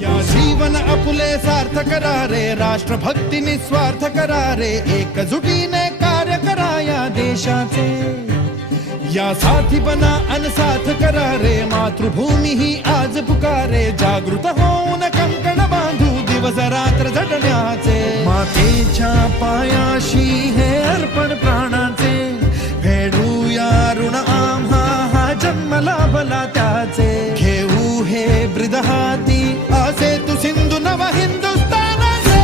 या जीवन आपुले सार्थ करा रे, राष्ट्रभक्ती निस्वार्थ करा रे, एकजुटीने कार्य करा या देशाचे. या साथी बना अनसाथ करा रे, मातृभूमी ही आज पुकारे. जागृत होऊन कंकण बांधू दिवस रात्र झटण्याचे. मातेच्या पायाशी हे अर्पण प्राणाचे, फेडूया ऋण आम्हा हा जन्म लाभला त्याचे. घेऊ हे ब्रिद हाती असे तू सिंधू नव हिंदुस्थानाचे.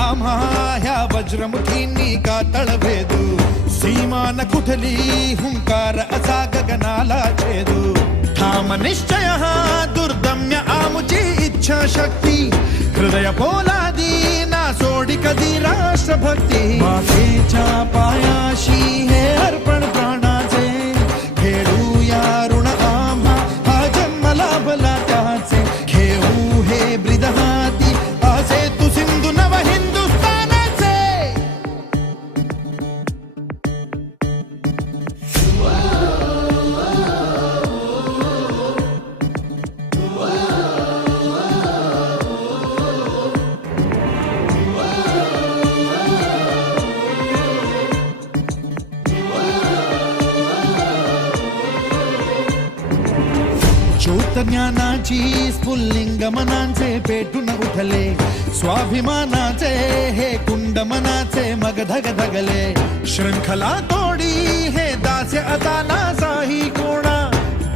आम्हा ह्या वज्रमुखींनी का तळभेदू. सीमान कुठली हुंकार असा गगनाला छेदू. ठाम निश्चय हा दुर्दम्य आमुची इच्छा शक्ती. हृदय पोलादी ना सोडी कधी राष्ट्रभक्ती. मातेच्या पायाशी हे अर्पण प्राणाचे, खेळूया ऋण आम्हा हा जन्म लाभला त्याचे. घेऊ हे ब्रिद हाती असे तू सिंधू नव हिंदुस्थानाचे. ज्योत ज्ञानाची स्फुल्लिंग मनांचे पेटून उठले. स्वाभिमानाचे हे कुंड मनाचे मग धग धगले. शृंखला तोडी हे दास्य आता नासाही कोणा.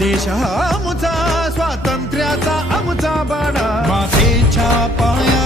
देश हा आमचा स्वातंत्र्याचा आमचा बाणा. मातेच्या पाया